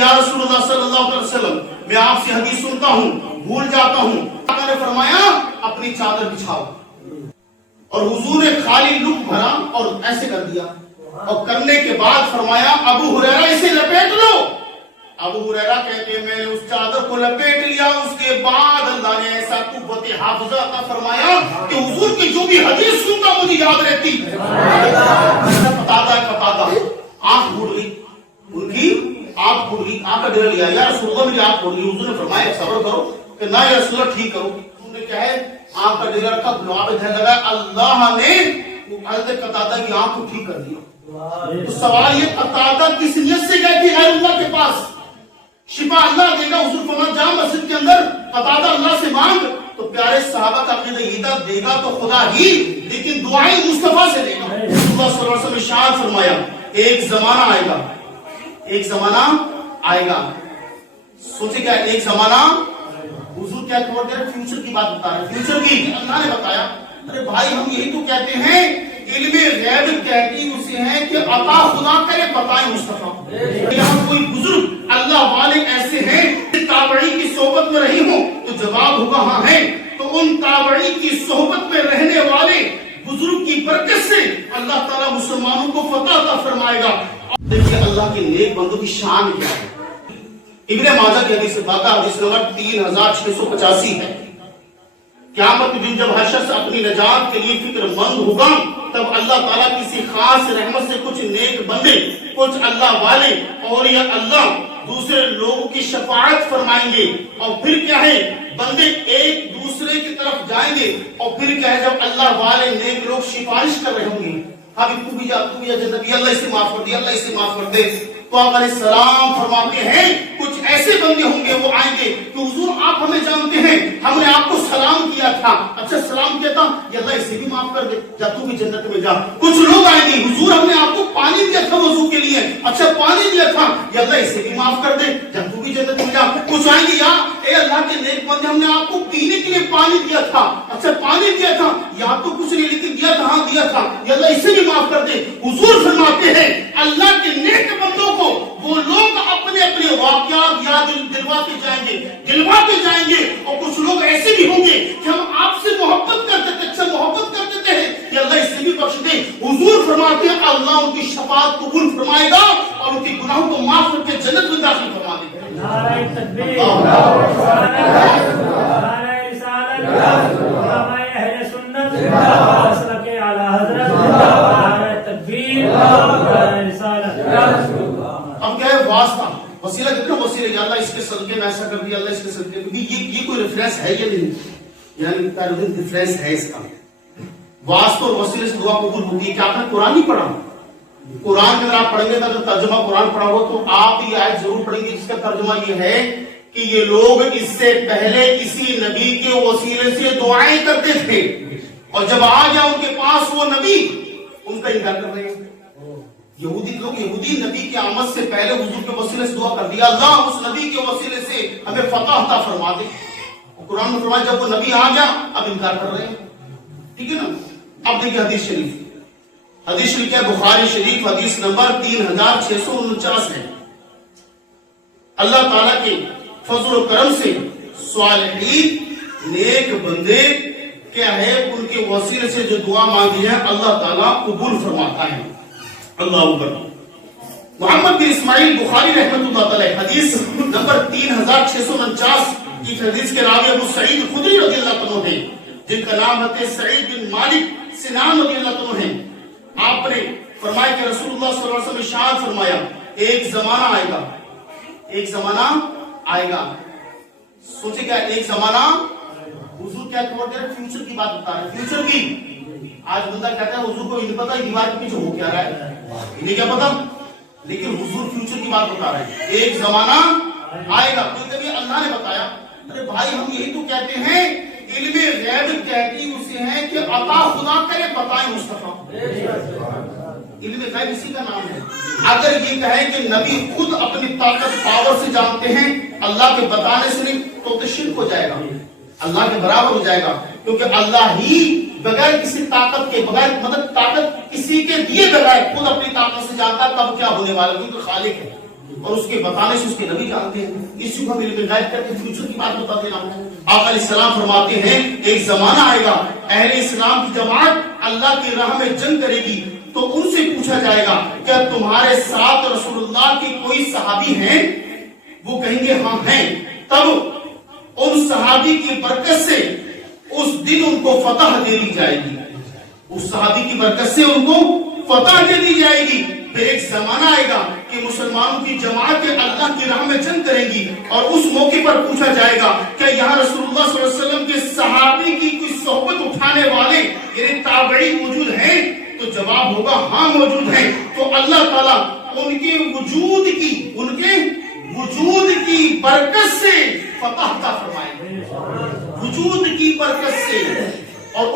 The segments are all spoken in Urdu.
یا رسول اللہ صلی اللہ علیہ وسلم میں آپ سے حدیث سنتا ہوں بھول جاتا ہوں. آقا نے فرمایا اپنی چادر بچھاؤ, اور حضور نے خالی لک بھرا اور ایسے کر دیا, اور کرنے کے بعد فرمایا ابو ہریرہ اسے لپیٹ لو. ابو ہریرہ کہتے ہیں میں نے اس چادر کو لپیٹ لیا. اس کے بعد اللہ نے ایسا قوت حافظہ عطا فرمایا کہ حضور کی جو بھی حدیث سنتا مجھے یاد رہتی. قتادہ آنکھ پھوٹ گئی, ان کی آنکھ پھوٹ گئی, آنکھ کا ڈر لیا یا رسول اللہ میری آنکھ پھوٹ گئی. حضور نے فرمایا صبر کرو کہ نہ یا رسول اللہ ٹھیک کرو. حضور نے کیا ہے آنکھ کا ڈر رکھا, دعا میں دھیان لگا, اللہ نے حضرت قتادہ کی آنکھ کو ٹھیک کر دیا. تو سوال یہ قتادہ کس نیت سے گئے تھے اللہ کے پاس, شفا اللہ دے گا. حضور فرمایا جا مسجد کے اندر قتادہ اللہ سے مانگ. تو پیارے صحابہ کا عقیدہ یہ تھا دے گا تو خدا ہی, لیکن دعائیں مصطفیٰ سے دے گا. رسول اللہ صلی اللہ علیہ وسلم نے ارشاد فرمایا ایک زمانہ آئے گا, ایک زمانہ آئے گا. سوچے کیا ایک زمانہ, حضور کیا خبر دے رہے, فیوچر کی بات بتا رہے, فیوچر کی اللہ نے بتایا. ارے بھائی ہم یہی تو کہتے ہیں علم غیب کہتی اسے ہے کہ عطا خدا کرے بتائیں مصطفیٰ. یہاں کوئی بزرگ اللہ والے ایسے ہیں تابعی کی صحبت میں رہی ہوں تو جواب ہوگا ہاں ہے. تو ان تابعی کی صحبت میں رہنے والے بزرگ کی برکت سے اللہ تعالیٰ مسلمانوں کو فتح عطا فرمائے گا. دیکھیے اللہ کے نیک بندوں کی شان کیا ہے. ابن ماجہ کی حدیث باقی حدیث نمبر 3685 ہے. قیامت دن جب ہر شخص اپنی نجات کے لیے فکر مند ہوگا تب اللہ تعالیٰ کسی خاص رحمت سے کچھ نیک بندے, کچھ اللہ والے اور یا اللہ دوسرے لوگوں کی شفاعت فرمائیں گے. اور پھر کیا ہے بندے ایک دوسرے کی طرف جائیں گے, اور پھر کیا ہے جب اللہ والے نیک لوگ سفارش کر رہے ہوں گے, ابھی تو بھی جا جنت, اللہ اسے معاف کر دے, اللہ اسے معاف کر دے. تو آپ علیہ السلام فرماتے ہیں کچھ ایسے بندے ہوں گے وہ آئیں گے کہ حضور آپ ہمیں جانتے ہیں, ہم نے آپ کو سلام کیا تھا. اچھا سلام کیا تھا, یا اللہ اسے بھی معاف کر دے, جا تو بھی جنت میں جا. کچھ لوگ آئیں گے حضور ہم نے آپ کو پانی دیا تھا وضو کے لیے, اچھا پانی دیا تھا, یا اللہ اسے بھی معاف کر دے, جا تو بھی جنت میں جا. کچھ آئیں گے یا اے اللہ کے نیک بندے ہم نے آپ کو پینے کے لیے پانی دیا تھا, اچھا پانی دیا تھا, یا تو کچھ نہیں لیکن دیا تھا, ہاں دیا تھا, یا اللہ اسے بھی معاف کر دے. حضور فرماتے ہیں اللہ کے نیک بندوں کو وہ لوگ اپنے اپنے واقعات یاد دلواتے جائیں گے. اور کچھ لوگ ایسے بھی ہوں گے کہ ہم آپ سے محبت کرتے تھے, اچھا محبت کرتے تھے, یا اللہ اس سے بھی بخش دے. حضور فرماتے ہیں اللہ ان کی شفاعت قبول فرمائے گا اور ان کے گناہوں کو معاف کر کے جنت میں داخل فرما دے گا. نعرہ تکبیر, نعرہ رسالت, علماء اہل سنت, مسلک اعلی حضرت, نعرہ تکبیر, نعرہ رسالت. اب کیا ہے واسطہ وسیلہ, کتنا وسیلہ, یا اللہ اس کے صدقے میں ایسا کر دیا, اللہ اس کے صدقے میں, یہ کوئی ریفرنس ہے یا نہیں, یعنی ریفرنس ہے اس کا. واسطہ اور وسیلے سے دعا قبول ہوتی ہے. کیا آپ نے قرآن نہیں پڑھا, قرآن کے اگر آپ پڑھیں گے تو ترجمہ قرآن پڑھا ہو تو آپ یہ آیت ضرور پڑھیں گے جس کا ترجمہ یہ ہے کہ یہ لوگ اس سے پہلے کسی نبی کے وسیلے سے دعائیں کرتے تھے, اور جب آ گیا ان کے پاس وہ نبی ان کا انکار کر رہے ہیں. یہودی لوگ, یہودی نبی کی آمد سے پہلے حضور کے وسیلے سے دعا کر دیا اللہ اس نبی کے وسیلے سے ہمیں فتح عطا فرما دے. قرآن میں فرمایا جب وہ نبی آ گیا اب انکار کر رہے ہیں. ٹھیک ہے نا. اب دیکھیں حدیث شریف, حدیث شریف ہے بخاری شریف حدیث نمبر 3649 ہے. اللہ تعالیٰ کے فضل و کرم سے صالحین نیک بندے کیا ہے ان کے وسیلے سے جو دعا مانگی ہے اللہ تعالیٰ قبول فرماتا ہے. اللہ اکبر. محمد بن اسماعیل بخاری رحمۃ اللہ تعالی حدیث نمبر 3649 کی حدیث کے راوی ابو سعید خدری رضی اللہ عنہ ہیں جن کا نام ہے سعید بن مالک سنان رضی اللہ عنہ ہیں. آپ نے فرمایا کہ رسول اللہ صلی اللہ علیہ وسلم نے ارشاد فرمایا ایک زمانہ آئے گا, ایک زمانہ آئے گا. سوچے کیا ایک زمانہ, حضور کیا خبر دے رہے, فیوچر کی بات بتا رہے, فیوچر کی. آج بندہ کہتا ہے حضور کو یہ پتا دیوار کے پیچھے ہو کیا رہا ہے, انہیں کیا پتا, لیکن حضور فیوچر کی بات بتا رہے ہیں. ایک زمانہ آئے گا, کبھی اللہ نے بتایا. ارے بھائی ہم یہی تو کہتے ہیں علم غیب کہتی اسے ہے کہ عطا خدا کرے بتائیں مصطفیٰ. علم غیب اسی کا نام ہے. اگر یہ کہے کہ نبی خود اپنی طاقت پاور سے جانتے ہیں اللہ کے بتانے سے نہیں تو شرک ہو جائے گا, اللہ کے برابر ہو جائے گا. کیونکہ اللہ ہی بغیر کسی طاقت کے, بغیر مطلب طاقت کسی کے دیے بغیر خود اپنی طاقت سے جانتا تب کیا ہونے والا, کیونکہ خالق ہے. اور اس کے بتانے سے اس کے نبی جانتے ہیں. اس کو ہم علم غیب کرتے ہیں, فیوچر کی بات بتا دینا. آقا علیہ السلام فرماتے ہیں ایک زمانہ آئے گا اہل اسلام کی جماعت اللہ کی راہ میں جنگ کرے گی, تو ان سے پوچھا جائے گا کیا تمہارے ساتھ رسول اللہ کے کوئی صحابی ہیں؟ وہ کہیں گے ہاں ہیں. تب ان صحابی کی برکت سے اس دن ان کو فتح دے دی جائے گی, اس صحابی کی برکت سے ان کو فتح دے دی جائے گی. پھر ایک زمانہ آئے گا کہ مسلمانوں کی جماعت اللہ کی راہ میں جنگ کریں گی, اور اس موقع پر پوچھا جائے گا کہ یہاں رسول اللہ صلی اللہ علیہ وسلم کے صحابی کی کوئی صحبت اٹھانے والے یعنی تابعین موجود ہیں؟ تو جواب ہوگا ہاں موجود ہیں. تو اللہ تعالیٰ ان کے وجود کی برکت سے فتح عطا فرمائے, وجود کی برکت سے. اور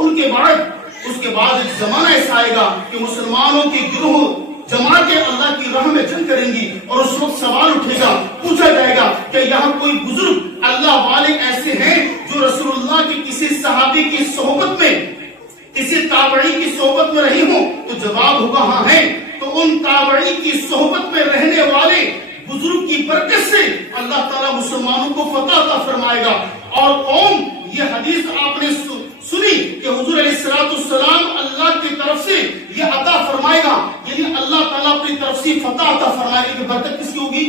اس کے بعد ایک زمانہ ایسا آئے گا کہ مسلمانوں کے گروہ جماعت اللہ کی راہ میں جنگ کریں گی, اور اس وقت سوال اٹھے گا, پوچھا جائے گا کہ یہاں کوئی بزرگ اللہ والے ایسے ہیں جو رسول اللہ کے کسی صحابی کی صحبت میں, کسی تابعی کی صحبت میں رہی ہوں؟ تو جواب ہوگا ہاں ہیں. تو ان تابعی کی صحبت میں رہنے والے بزرگ کی برکت سے اللہ تعالیٰ مسلمانوں کو فتح عطا فرمائے گا. اور قوم, یہ حدیث آپ نے سنی کہ حضور علیہ السلام اللہ کی طرف سے یہ عطا فرمائے گا, یعنی اللہ تعالیٰ اپنی طرف سے فتح عطا فرمائے گا. کہ برکت کس کی ہوگی؟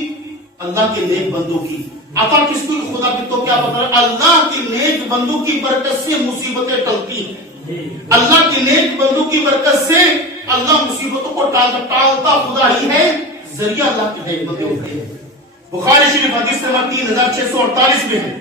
اللہ کے نیک بندوں کی. عطا کس کو؟ خدا کی. تو کیا بتا رہا؟ اللہ کے نیک بندوں کی برکت سے مصیبتیں ٹلتی ہیں. اللہ کے نیک بندوں کی برکت سے اللہ مصیبتوں کو ٹالتا خدا ہی ہے, ذریعہ اللہ کے نیک بندے ہوتے ہیں. بخاری شریف حدیث نمبر 3648 میں ہے.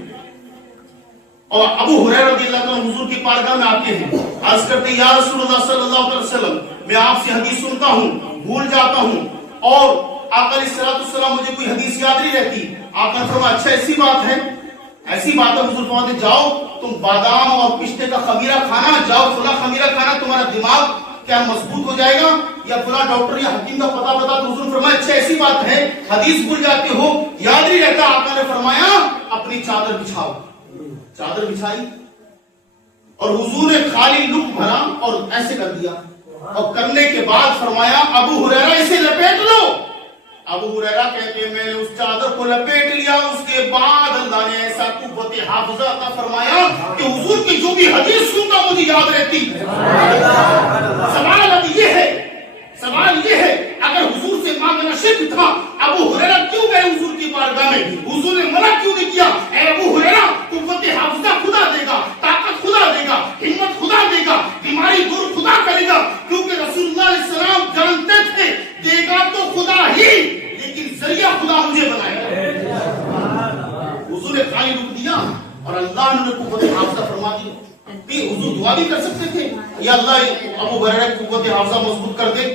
اور ابو ہریرہ رضی اللہ عنہ حضور کی بارگاہ میں آتے ہیں, عرض کرتے ہیں یا رسول اللہ صلی اللہ علیہ وسلم, میں آپ سے حدیث سنتا ہوں, بھول جاتا ہوں, اور آقا علیہ السلام مجھے کوئی حدیث یاد نہیں رہتی. آپ نے فرمایا اچھا ایسی بات ہے, ایسی بات ہے. حضور فرماتے جاؤ تم بادام اور پستے کا خمیرہ کھانا, جاؤ فلاں خمیرہ کھانا, تمہارا دماغ کیا مضبوط ہو جائے گا, یا فلاں ڈاکٹر یا حکیم کا پتہ بتا. تو حضور فرمایا اچھا ایسی بات ہے, حدیث بھول جاتے ہو, یاد نہیں رہتا. آقا نے فرمایا اپنی چادر بچھاؤ. چادر بچھائی اور حضور نے خالی لک بھرا اور ایسے کر دیا, اور کرنے کے بعد فرمایا ابو ہریرہ اسے لپیٹ لو. ابو ہریرہ کہتے ہیں میں نے اس چادر کو لپیٹ لیا. اس کے بعد اللہ نے ایسا قوت حافظہ عطا فرمایا کہ حضور کی جو بھی حدیث سنتا مجھے یاد رہتی. سوال اب یہ ہے, سوال یہ ہے اگر حضور سے مانگنا شرک تھا, ابو ہریرہ کیوں گئے حضور کی بارگاہ میں؟ حضور نے منع کیوں نہیں کیا؟ اے ابو ہریرہ قوت حافظہ خدا دے گا, طاقت خدا دے گا, ہمت خدا دے گا, بیماری دور خدا کرے گا, کیونکہ رسول اللہ علیہ السلام جانتے تھے دے گا تو خدا ہی, لیکن ذریعہ خدا مجھے بنائے گا. حضور نے خالی رک دیا اور اللہ نے قوت حافظہ فرما دی. کہ حضور دعا بھی کر سکتے تھے یا اللہ ابو ہریرہ کی قوت حافظہ مضبوط کر دے.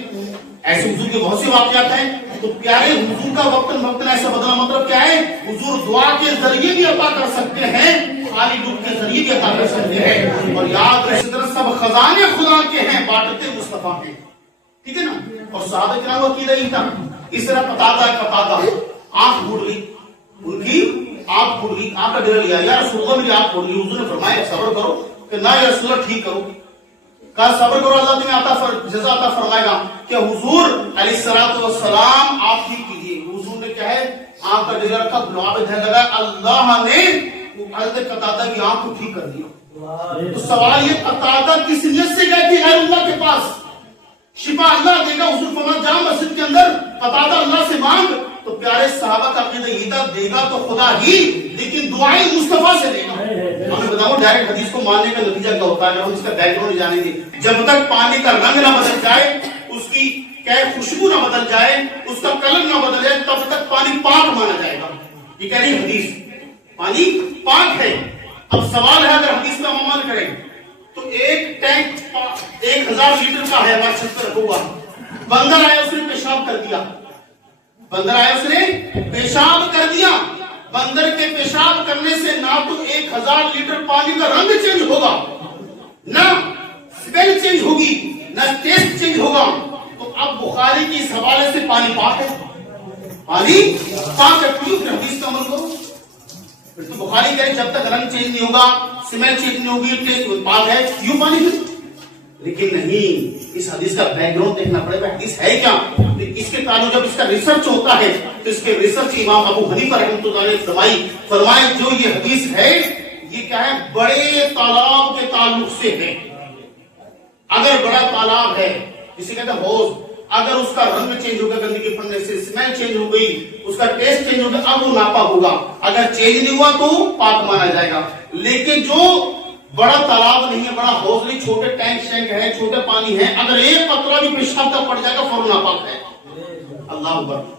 ایسے حضور کے بہت سے واقعات ہیں. تو پیارے حضور کا وقتاً ایسا بدلا مطلب کیا ہے؟ حضور دعا کے ذریعے بھی عطا کر سکتے ہیں, خالی دعا کے ذریعے بھی عطا کر سکتے ہیں. اور یاد رہے اسی طرح سب خزانے خدا کے ہیں, بانٹتے مصطفیٰ ہیں. ٹھیک ہے نا. اور صحابہ کرام کا عقیدہ ہی تھا. اس طرح قتادہ آنکھ پھوٹ گئی, ان کی آنکھ پھوٹ گئی, آنکھ کا ڈر لیا یا رسول اللہ میری آنکھ پھوٹ گئی. حضور نے فرمایا صبر کرو, کہ نہ یا رسول اللہ ٹھیک کرو. کہا صبر کرو اللہ تمہیں جزا عطا فرمائے گا. کہ حضور علیہ السلام آپ ٹھیک کیجیے. حضور نے کیا ہے آنکھ کا ڈر رکھا, دعا میں دھیان لگا, اللہ نے حضرت قتادہ کی آنکھ کو ٹھیک کر دیا. تو سوال یہ قتادہ کس نیت سے گئے تھے غیر اللہ کے پاس؟ شفا اللہ دے گا. حضور فرمایا جا مسجد کے اندر, قتادہ اللہ سے مانگ. تو پیارے صحابہ کا عقیدہ یہ تھا دے گا تو خدا ہی, لیکن دعائیں مصطفیٰ سے دے گا. ہمیں بتاؤں ڈائریکٹ حدیث کو ماننے کا نتیجہ کیا ہوتا ہے, ہم اس کا بیک گراؤنڈ جانیں گے. جب تک پانی کا رنگ نہ بدل جائے, اس کی کیا خوشبو نہ بدل جائے, اس کا کلر نہ بدل جائے, تب تک پانی پاک مانا جائے گا. یہ کہہ رہی حدیث, پانی پاک ہے. اب سوال ہے اگر حدیث کا عمل کریں تو ایک ٹینک 1000 لیٹر کا ہے, ہمارے چھت پر رکھا ہوا. بندر آیا, اس نے پیشاب کر دیا. بندر آیا, اس نے پیشاب کر دیا. بندر کے پیشاب کرنے سے نہ تو 1000 لیٹر پانی کا رنگ چینج ہوگا, نہ اسمیل چینج ہوگی, نہ ٹیسٹ چینج ہوگا. تو اب بخاری کی اس حوالے سے پانی پاک ہے, پانی پاک ہے. کیوں؟ پھر حدیث کا عمل کرو. پھر تو بخاری کہے جب تک رنگ چینج نہیں ہوگا, اسمیل چینج نہیں ہوگی, ٹیسٹ پاک ہے. یوں پانی لیکن نہیں، اس حدیث کا بیک گراؤنڈ دیکھنا پڑے گا، حدیث ہے کیا؟ اس کے تعلق جب اس کا ریسرچ ہوتا ہے تو اس کے ریسرچ امام ابو حنیفہ رحمۃ اللہ علیہ فرمائے جو یہ حدیث ہے یہ کیا ہے، بڑے تالاب کے تعلق سے ہے۔ اگر بڑا تالاب ہے جسے کہتے ہیں حوض، اگر اس کا رنگ چینج ہو گیا گندگی پڑنے سے، اسمیل چینج ہو گئی، اس کا ٹیسٹ چینج ہو گیا، اب وہ ناپاک ہوگا، اگر چینج نہیں ہوا تو پاک مانا جائے گا۔ لیکن جو بڑا تالاب نہیں ہے، بڑا حوض نہیں، چھوٹے ٹینک شینک ہے، چھوٹے پانی ہے، اگر ایک قطرہ بھی پیشاب کا پڑ جائے گا فوراً ناپاک ہے۔ اللہ اکبر۔